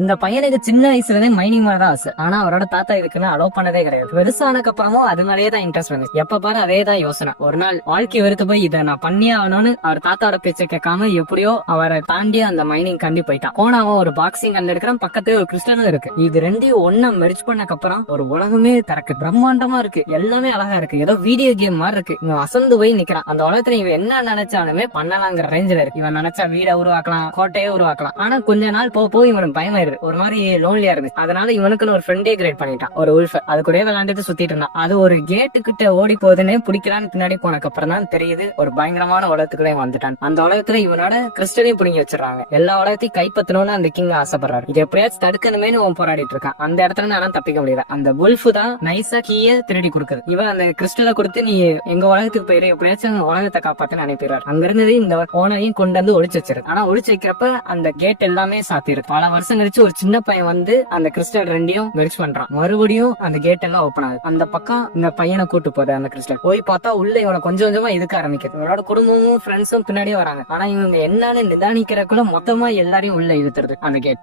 இந்த பையனுக்கு சின்ன வயசுல இருந்தே மைனிங் மேல தான் ஆசை. ஆனா அவரோட தாத்தா இதுக்குன்னு அலோவ் பண்ணதே கிடையாது. பெருசானக்கு அப்புறமும் அது மேலேயே தான் இன்ட்ரெஸ்ட் வந்து எப்ப பாரு அதே தான் யோசனை. ஒரு நாள் வாழ்க்கை வெறுத்து போய் இதை நான் பண்ணியே ஆகணும்னு அவர் தாத்தாவோட பேச்சை கேட்காம எப்படியோ அவரை தாண்டி அந்த மைனிங் கண்டி போயிட்டான். போனாவும் ஒரு பாக்ஸிங் கண்டு எடுக்கிறான், பக்கத்துல ஒரு கிறிஸ்டனும் இருக்கு. இது ரெண்டையும் ஒன்னா மெர்ஜ் பண்ணக்கு அப்புறம் ஒரு உலகமே திறக்கு, பிரம்மாண்டமா இருக்கு, எல்லாமே அழகா இருக்கு, ஏதோ வீடியோ கேம் மாதிரி இருக்கு. இவன் அசந்து போய் நிக்கிறான். அந்த உலகத்துல இவன் என்ன நினைச்சாலுமே பண்ணலாங்கிற ரேஞ்சில இருக்கு. இவன் நினைச்சா வீடை உருவாக்கலாம், கோட்டையே உருவாக்கலாம். ஆனா கொஞ்ச நாள் போய் இவனுக்கு பயமாயிருது, ஒரு மாதிரி லோன்லியா இருந்துச்சு. அதனால இவனுக்குன்னு ஒரு ஃப்ரெண்டே கிரியேட் பண்ணிட்டான், ஒரு உல்ஃப. அது கூட விளையாண்டுட்டு சுத்திட்டு இருந்தான். அது ஒரு கேட்டு கிட்ட ஓடி போகுதுன்னு பிடிக்கலான்னு பின்னாடி போனக்கு அப்புறம் தான் தெரியுது ஒரு பயங்கரமான உலகத்துக்குள்ளே வந்துட்டான். அந்த உலகத்துல இவனோட கிறிஸ்டனையும் பிடிங்கி வச்சிடறாங்க. எல்லா உலகத்தையும் கைப்பற்றணும்னு அந்த கிங் ஆசைப்படுறாரு. இது எப்படியாச்சும் தடுக்கணுமே அவன் போராடிட்டு இருக்கான். அந்த இடத்துல ஆனா தப்பிக்க முடியல. அந்த உல்ஃப் தான் நைஸா கீய திருடி கொடுக்குது. இவன் அந்த கிறிஸ்டலை கொடுத்து நீ எங்க உலகத்துக்கு போயிரு, எப்படியாச்சும் உலகத்தை காப்பாத்துன்னு அனுப்பிடுறாரு. அங்க இருந்தது இந்த ஓனையும் கொண்டு வந்து ஒளிச்சு வச்சிருக்கு. ஆனா ஒளிச்சு வைக்கிறப்ப அந்த கேட் எல்லாமே சாத்திருக்கு. பல வருஷம் கழிச்சு ஒரு சின்ன பையன் வந்து அந்த கிறிஸ்டல் ரெண்டையும் மெர்ஜ் பண்றான். மறுபடியும் அந்த கேட் எல்லாம் ஓபன் ஆகுது. அந்த பக்கம் இந்த பையனை கூட்டு போகுது. அந்த கிறிஸ்டல் போய் பார்த்தா உள்ள இவனை கொஞ்சம் கொஞ்சமா இதுக்க ஆரம்பிக்குது. இவனோட குடும்பமும் ஃப்ரெண்ட்ஸும் பின்னாடியே வராங்க. ஆனா இவங்க என்னன்னு நிதானிக்கிறக்குள்ள மொத்தமா எல்லாரையும் உள்ள இழுத்துறது அந்த கேட்.